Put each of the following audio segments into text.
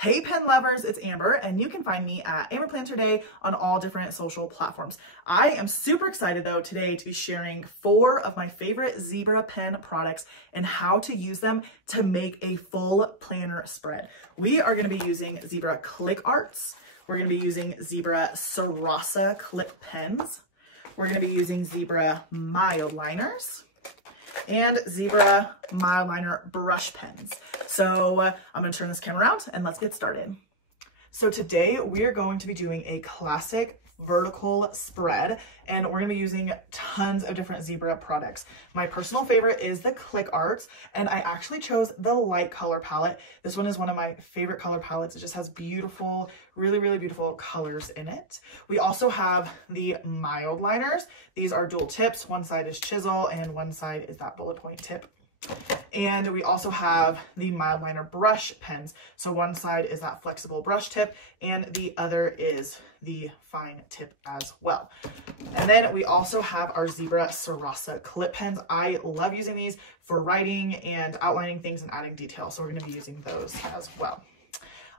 Hey pen lovers, it's Amber, and you can find me at Amber Plans Day on all different social platforms. I am super excited though today to be sharing 4 of my favorite zebra pen products and how to use them to make a full planner spread. We are going to be using zebra click arts. We're going to be using zebra Sarasa clip pens. We're going to be using zebra mild liners and zebra mild liner brush pens. So I'm going to turn this camera around and let's get started. So today we are going to be doing a classic vertical spread, and we're going to be using tons of different zebra products. My personal favorite is the click arts, and I actually chose the light color palette. This one is one of my favorite color palettes. It just has beautiful, really beautiful colors in it. We also have the mild liners. These are dual tips. One side is chisel and one side is that bullet point tip. And we also have the mild liner brush pens. So one side is that flexible brush tip and the other is the fine tip as well. And then we also have our zebra Sarasa clip pens. I love using these for writing and outlining things and adding detail. So we're going to be using those as well.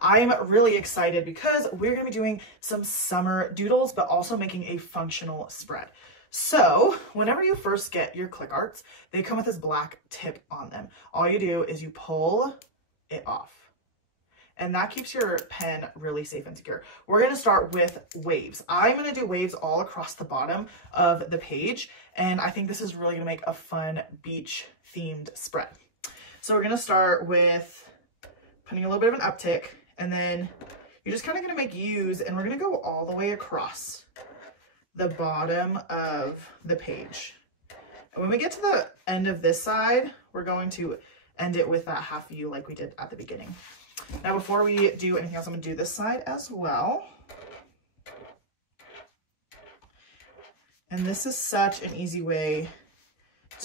I'm really excited because we're going to be doing some summer doodles, but also making a functional spread. So whenever you first get your click arts, they come with this black tip on them. All you do is you pull it off, and that keeps your pen really safe and secure. We're going to start with waves. I'm going to do waves all across the bottom of the page, and I think this is really going to make a fun beach themed spread. So we're going to start with putting a little bit of an uptick, and then you're just kind of going to make U's, and we're going to go all the way across the bottom of the page. And when we get to the end of this side, we're going to end it with that half U like we did at the beginning. Now, before we do anything else, I'm going to do this side as well. And this is such an easy way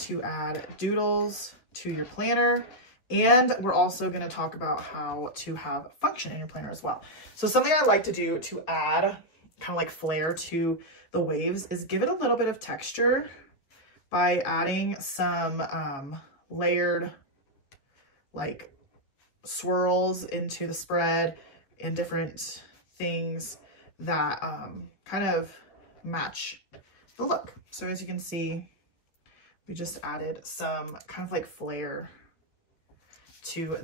to add doodles to your planner. And we're also going to talk about how to have function in your planner as well. So something I like to do to add kind of like flair to the waves is give it a little bit of texture by adding some layered like swirls into the spread and different things that kind of match the look. So as you can see, we just added some kind of like flair to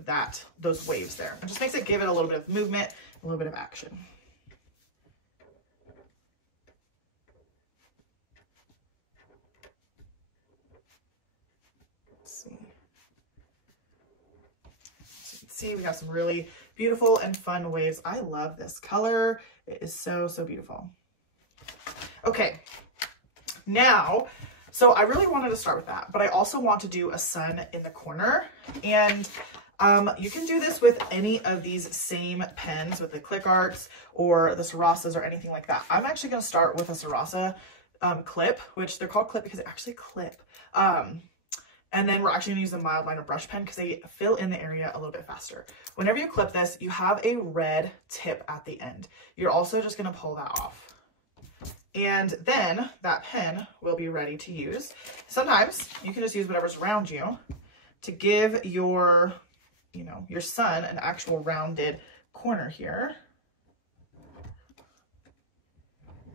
those waves there. It just makes it give it a little bit of movement, a little bit of action. See, we got some really beautiful and fun waves. I love this color. It is so beautiful. Okay, now, so I really wanted to start with that, but I also want to do a sun in the corner. And you can do this with any of these same pens, with the click arts or the Sarasas or anything like that. I'm actually going to start with a Sarasa clip, which they're called clip because they actually clip. And then we're actually gonna use the mild liner brush pen because they fill in the area a little bit faster. Whenever you clip this, you have a red tip at the end. You're also just gonna pull that off. And then that pen will be ready to use. Sometimes you can just use whatever's around you to give your, your sun an actual rounded corner here.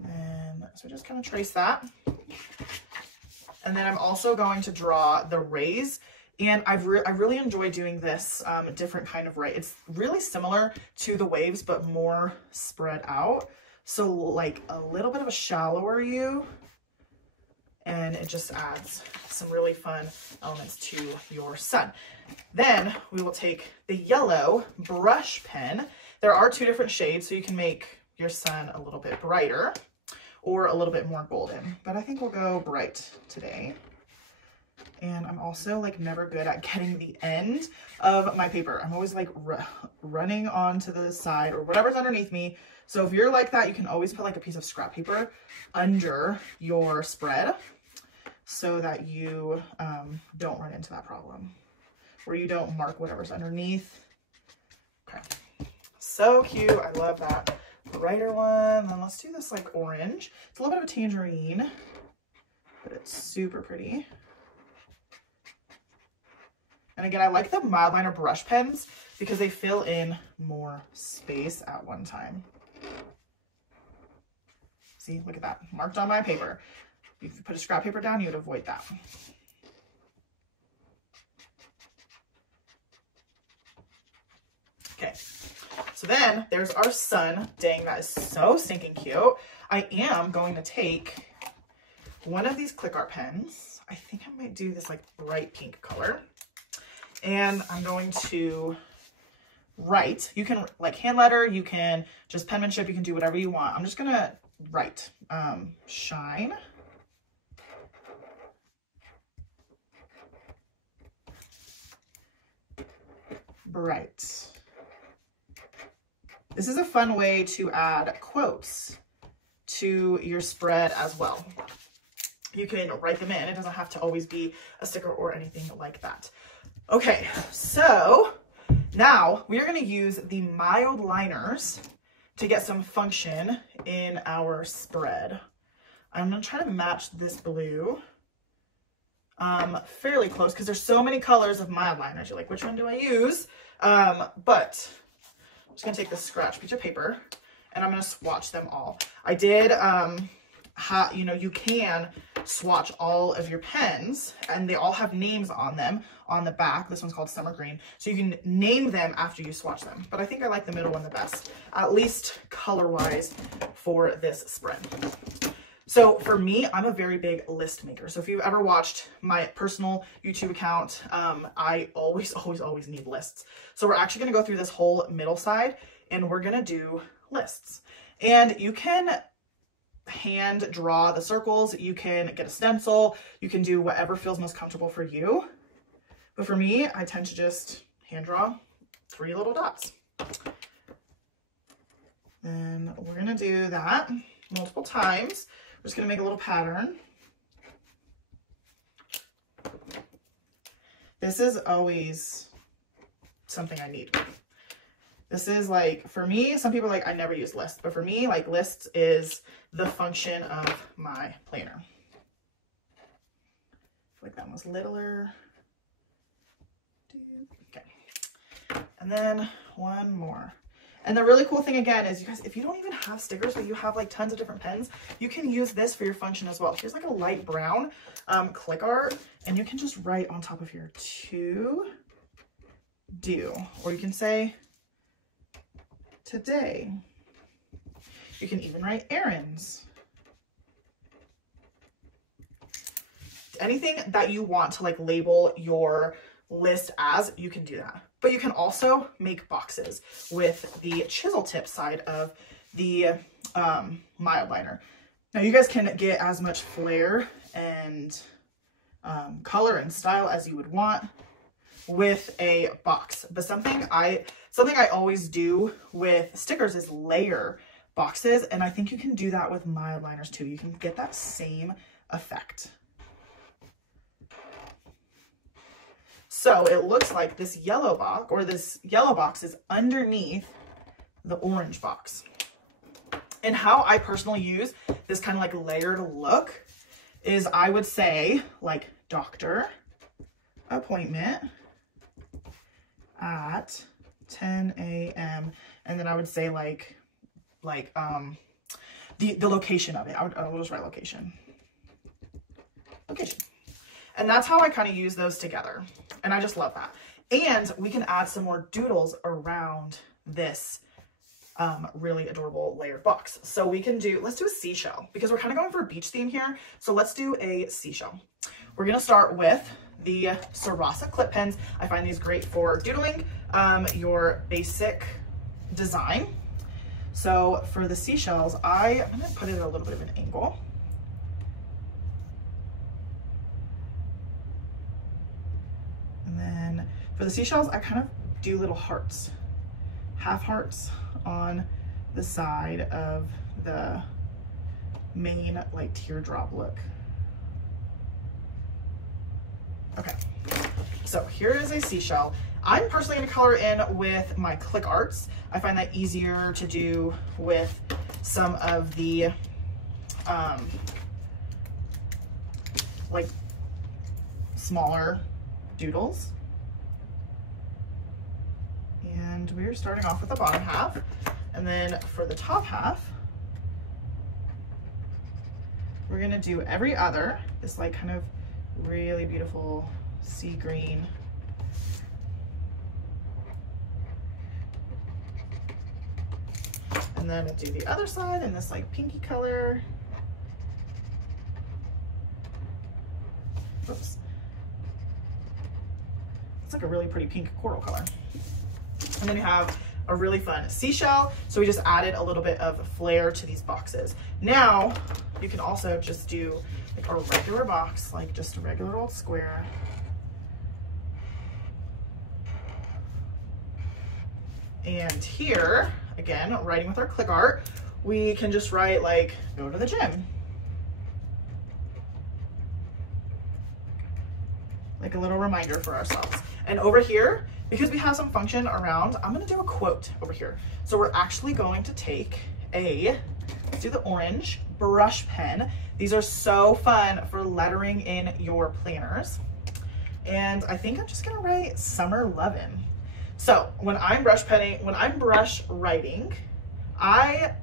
And so just kind of trace that. And then I'm also going to draw the rays, and I really enjoy doing this different kind of ray. It's really similar to the waves, but more spread out. So like a little bit of a shallower U, and it just adds some really fun elements to your sun. Then we will take the yellow brush pen. There are 2 different shades, so you can make your sun a little bit brighter or a little bit more golden, but I think we'll go bright today. And I'm also like never good at getting the end of my paper. I'm always like running onto the side or whatever's underneath me. So if you're like that, you can always put like a piece of scrap paper under your spread so that you don't run into that problem, where you don't mark whatever's underneath. Okay, so cute, I love that. Brighter one. Then let's do this like orange. It's a little bit of a tangerine, but it's super pretty. And again, I like the Mildliner brush pens because they fill in more space at one time. See, look at that, marked on my paper. If you put a scrap paper down, you would avoid that. Okay, so then there's our sun. Dang, that is so stinking cute. I am going to take one of these click art pens. I think I might do this like bright pink color. And I'm going to write. You can like hand letter, you can just penmanship, you can do whatever you want. I'm just gonna write shine. Bright. This is a fun way to add quotes to your spread as well. You can write them in. It doesn't have to always be a sticker or anything like that. Okay, so now we are going to use the mild liners to get some function in our spread. I'm going to try to match this blue fairly close because there's so many colors of mild liners. You're like, which one do I use? But I'm just going to take this scratch piece of paper and I'm going to swatch them all. I did, you know, you can swatch all of your pens and they all have names on them on the back. This one's called Summer Green. So you can name them after you swatch them. But I think I like the middle one the best, at least color-wise for this spread. So for me, I'm a very big list maker. So if you've ever watched my personal YouTube account, I always need lists. So we're actually going to go through this whole middle side and we're going to do lists. And you can hand draw the circles, you can get a stencil, you can do whatever feels most comfortable for you. But for me, I tend to just hand draw 3 little dots. Then we're gonna do that multiple times. We're just gonna make a little pattern. This is always something I need. This is like, for me, some people are like, I never use lists, but for me, like lists is the function of my planner. I feel like that one's littler. Okay. And then one more. And the really cool thing again is you guys, if you don't even have stickers, but you have like tons of different pens, you can use this for your function as well. Here's like a light brown click art, and you can just write on top of here, to do, or you can say today. You can even write errands. Anything that you want to like label your list as, you can do that. But you can also make boxes with the chisel tip side of the mild liner. Now you guys can get as much flair and color and style as you would want with a box. But something I always do with stickers is layer boxes, and I think you can do that with mild liners too. You can get that same effect. So it looks like this yellow box, or this yellow box, is underneath the orange box. And how I personally use this kind of like layered look is I would say like doctor appointment at 10 a.m. And then I would say like the location of it. I will just write location. Location. And that's how I kind of use those together. And I just love that. And we can add some more doodles around this really adorable layered box. So we can do, let's do a seashell because we're kind of going for a beach theme here. So let's do a seashell. We're going to start with the Sarasa clip pens. I find these great for doodling your basic design. So for the seashells, I'm going to put it at a little bit of an angle. And then for the seashells, I kind of do little hearts, half hearts on the side of the main like teardrop look. Okay, so here is a seashell. I'm personally going to color in with my click arts. I find that easier to do with some of the like smaller doodles. And we're starting off with the bottom half. And then for the top half, we're gonna do every other, this like kind of really beautiful sea green. And then we'll do the other side in this like pinky color. Oops. It's like a really pretty pink coral color. And then you have a really fun seashell. So we just added a little bit of flair to these boxes. Now you can also just do like a regular box, like just a regular old square. And here, again, writing with our click art, we can just write like, go to the gym. Like a little reminder for ourselves. And over here, because we have some function around, I'm gonna do a quote over here. So we're actually going to take let's do the orange brush pen. These are so fun for lettering in your planners. And I think I'm just gonna write summer lovin'. So when I'm brush lettering, when I'm brush lettering, I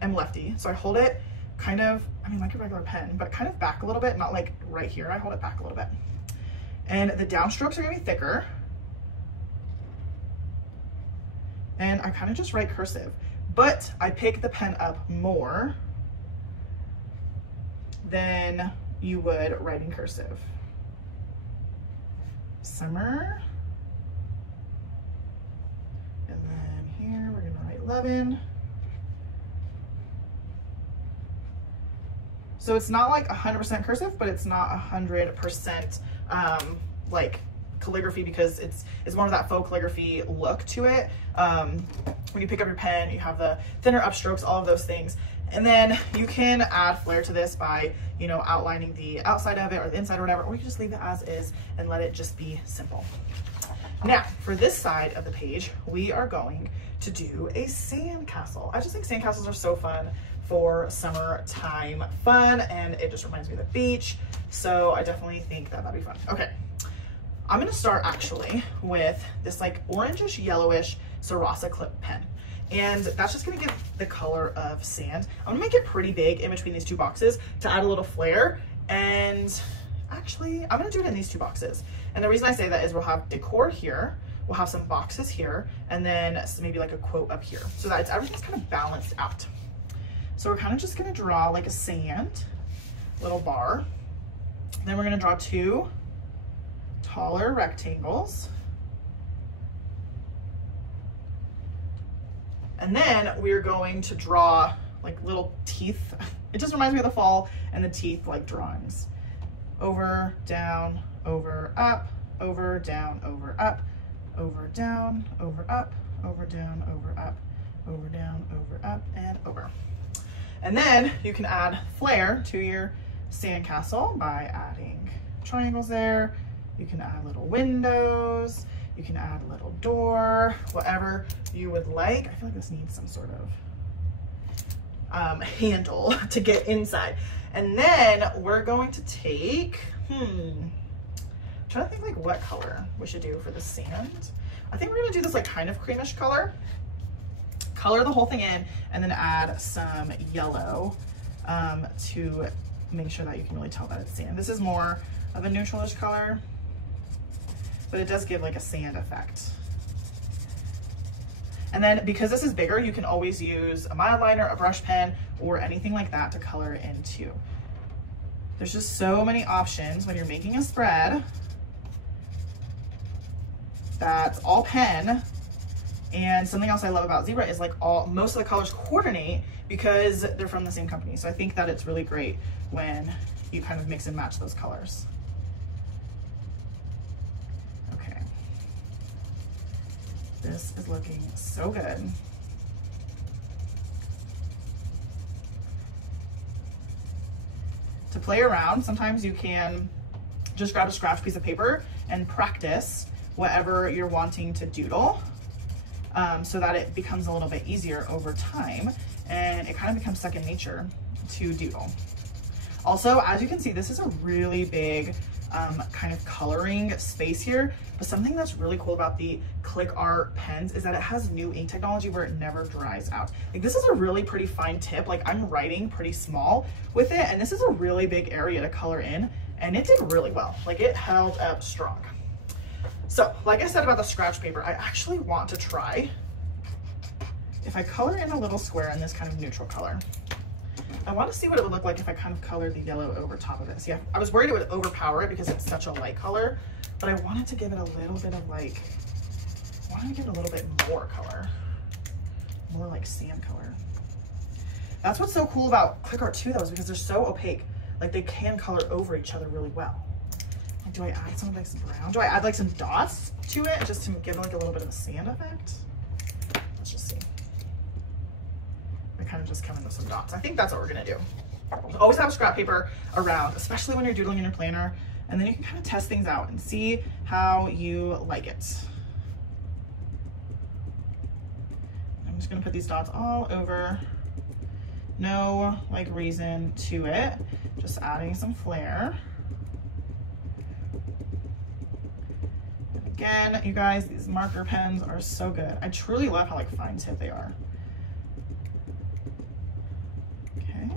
am lefty. So I hold it kind of, I mean, like a regular pen, but kind of back a little bit, not like right here. I hold it back a little bit. And the downstrokes are gonna be thicker. And I kind of just write cursive, but I pick the pen up more than you would writing cursive. Summer. And then here we're gonna write 11. So it's not like 100% cursive, but it's not 100% like calligraphy, because it's more of that faux calligraphy look to it. When you pick up your pen, you have the thinner upstrokes, all of those things. And then you can add flair to this by, you know, outlining the outside of it or the inside or whatever, or you can just leave it as is and let it just be simple. Now, for this side of the page, we are going to do a sandcastle. I just think sandcastles are so fun for summertime fun, and it just reminds me of the beach. So I definitely think that that'd be fun. Okay, I'm gonna start actually with this like orangish yellowish Sarasa clip pen. And that's just gonna give the color of sand. I'm gonna make it pretty big in between these two boxes to add a little flair. And actually, I'm gonna do it in these two boxes. And the reason I say that is we'll have decor here, we'll have some boxes here, and then maybe like a quote up here, so that everything's kind of balanced out. So we're kind of just gonna draw like a sand little bar. Then we're gonna draw two taller rectangles. And then we're going to draw like little teeth. It just reminds me of the fall and the teeth like drawings. Over, down, over, up, over, down, over, up, over, down, over, up, over, down, over, up, over, down, over, up, and over. And then you can add flair to your sandcastle by adding triangles there. You can add little windows. You can add a little door, whatever you would like. I feel like this needs some sort of handle to get inside. And then we're going to take, I'm trying to think like what color we should do for the sand. I think we're gonna do this like kind of creamish color. Color the whole thing in, and then add some yellow to make sure that you can really tell that it's sand. This is more of a neutralish color, but it does give like a sand effect. And then because this is bigger, you can always use a mild liner, a brush pen, or anything like that to color into. There's just so many options when you're making a spread that's all pen. And something else I love about Zebra is like most of the colors coordinate because they're from the same company. So I think that it's really great when you kind of mix and match those colors. Okay. This is looking so good. To play around, sometimes you can just grab a scratch piece of paper and practice whatever you're wanting to doodle. So that it becomes a little bit easier over time, and it kind of becomes second nature to doodle. Also, as you can see, this is a really big kind of coloring space here. But something that's really cool about the Click Art pens is that it has new ink technology where it never dries out. Like, this is a really pretty fine tip. Like, I'm writing pretty small with it, and this is a really big area to color in, and it did really well. Like, it held up strong. So like I said about the scratch paper, I actually want to try if I color in a little square in this kind of neutral color. I want to see what it would look like if I kind of color the yellow over top of it. See, I was worried it would overpower it because it's such a light color, but I wanted to give it a little bit of like, I wanted to give it a little bit more color, more like sand color. That's what's so cool about Click Art too, though, is because they're so opaque. Like, they can color over each other really well. Like, do I add some like some brown? Do I add like some dots to it just to give it like a little bit of a sand effect? Let's just see. I kind of just come in with some dots. I think that's what we're gonna do. So always have scrap paper around, especially when you're doodling in your planner, and then you can kind of test things out and see how you like it. I'm just gonna put these dots all over. No like reason to it, just adding some flair. And again, you guys, these marker pens are so good. I truly love how like fine tip they are. Okay.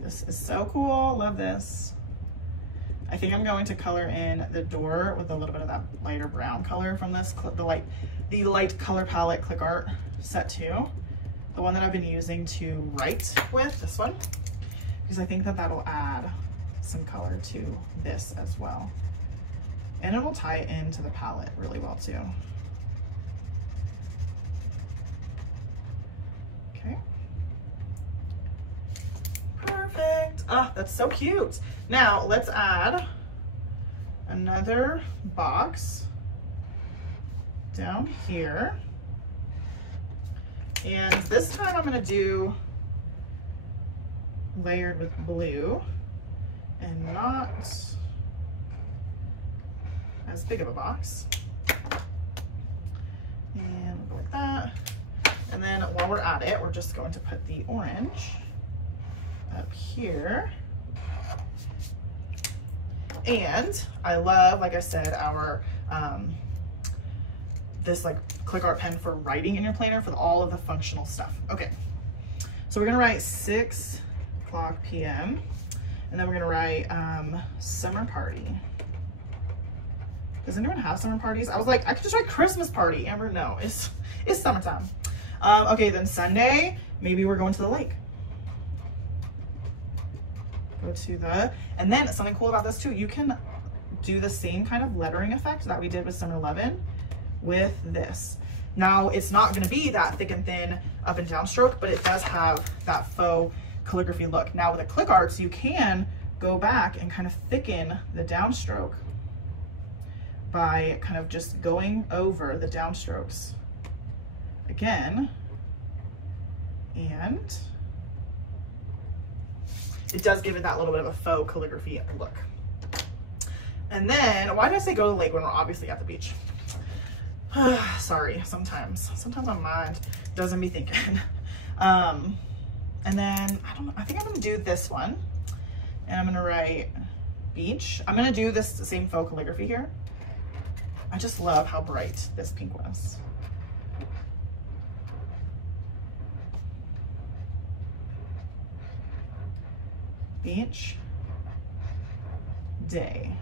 This is so cool, love this. I think I'm going to color in the door with a little bit of that lighter brown color from this, the light color palette Click Art set 2. The one that I've been using to write with, this one, because I think that that'll add some color to this as well. And it will tie it into the palette really well too. Okay. Perfect. Ah, that's so cute. Now let's add another box down here. And this time I'm gonna do layered with blue and not as big of a box. And we'll go like that. And then while we're at it, we're just going to put the orange up here. And I love, like I said, our this like Click Art pen for writing in your planner for all of the functional stuff. Okay, so we're gonna write 6 o'clock p.m. and then we're gonna write summer party. Does anyone have summer parties? I was like, I could just write Christmas party. Amber, no, it's summertime. Okay, then Sunday, maybe we're going to the lake. Go to the, and then something cool about this too, you can do the same kind of lettering effect that we did with Summer 11 with this. Now, it's not going to be that thick and thin up and down stroke, but it does have that faux calligraphy look. Now with the Click Arts, you can go back and kind of thicken the downstroke by kind of just going over the downstrokes again, and it does give it that little bit of a faux calligraphy look. And then, why did I say go to the lake when we're obviously at the beach? Sorry, sometimes my mind doesn't be thinking. And then, I don't know, I think I'm gonna do this one. And I'm gonna write beach. I'm gonna do this same faux calligraphy here. I just love how bright this pink was. Beach day.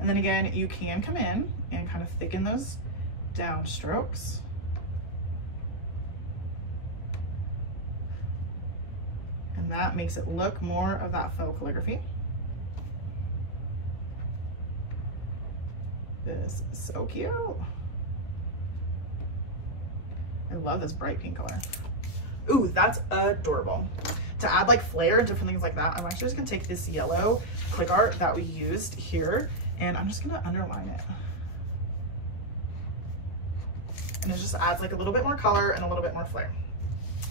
And then again, you can come in and kind of thicken those down strokes. And that makes it look more of that faux calligraphy. This is so cute. I love this bright pink color. Ooh, that's adorable. To add like flair and different things like that, I'm actually just gonna take this yellow Click Art that we used here, and I'm just gonna underline it. And it just adds like a little bit more color and a little bit more flair.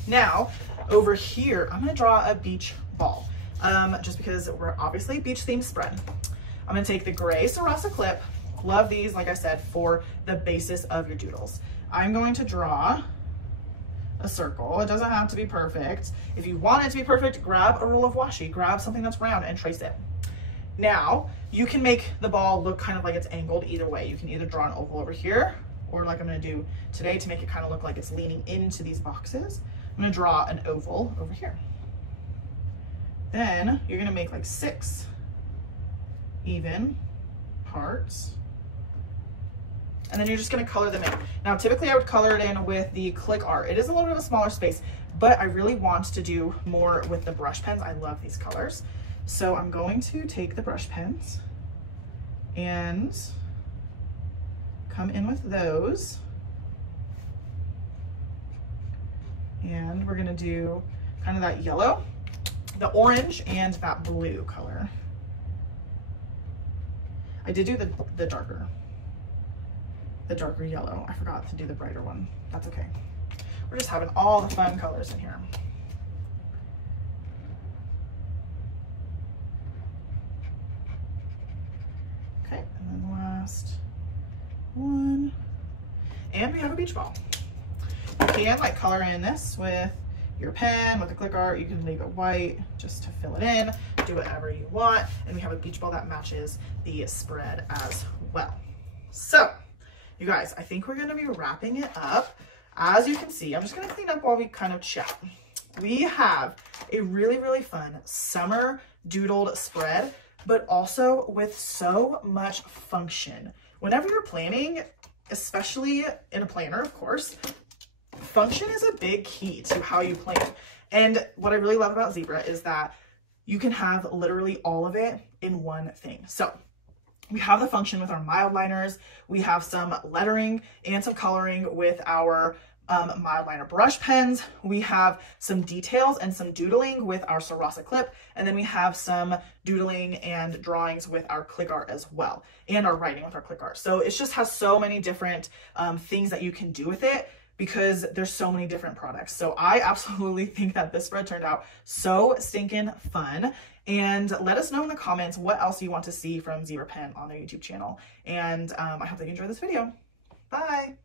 Now, over here, I'm gonna draw a beach ball, just because we're obviously beach themed spread. I'm gonna take the gray Sarasa clip. Love these, like I said, for the basis of your doodles. I'm going to draw a a circle. It doesn't have to be perfect. If you want it to be perfect, grab a roll of washi, grab something that's round and trace it. Now, you can make the ball look kind of like it's angled either way. You can either draw an oval over here, or like I'm gonna do today to make it kind of look like it's leaning into these boxes, I'm gonna draw an oval over here. Then you're gonna make like 6 even parts. And then you're just gonna color them in. Now, typically I would color it in with the click art. It is a little bit of a smaller space, but I really want to do more with the brush pens. I love these colors. So I'm going to take the brush pens and come in with those. And we're gonna do kind of that yellow, the orange, and that blue color. I did do the darker yellow. I forgot to do the brighter one. That's okay. We're just having all the fun colors in here. Okay, and then the last one. And we have a beach ball. You can like color in this with your pen, with the click art. You can leave it white just to fill it in, do whatever you want. And we have a beach ball that matches the spread as well. So, you guys, I think we're gonna be wrapping it up. As you can see, I'm just gonna clean up while we kind of chat. We have a really, really fun summer doodled spread, but also with so much function. Whenever you're planning, especially in a planner, of course, function is a big key to how you plan. And what I really love about Zebra is that you can have literally all of it in one thing. So we have the function with our mild liners. We have some lettering and some coloring with our mild liner brush pens. We have some details and some doodling with our Sarasa clip. And then we have some doodling and drawings with our click art as well, and our writing with our click art. So it just has so many different things that you can do with it, because there's so many different products. So I absolutely think that this spread turned out so stinking fun. And let us know in the comments what else you want to see from Zebra Pen on their YouTube channel. And I hope that you enjoyed this video. Bye.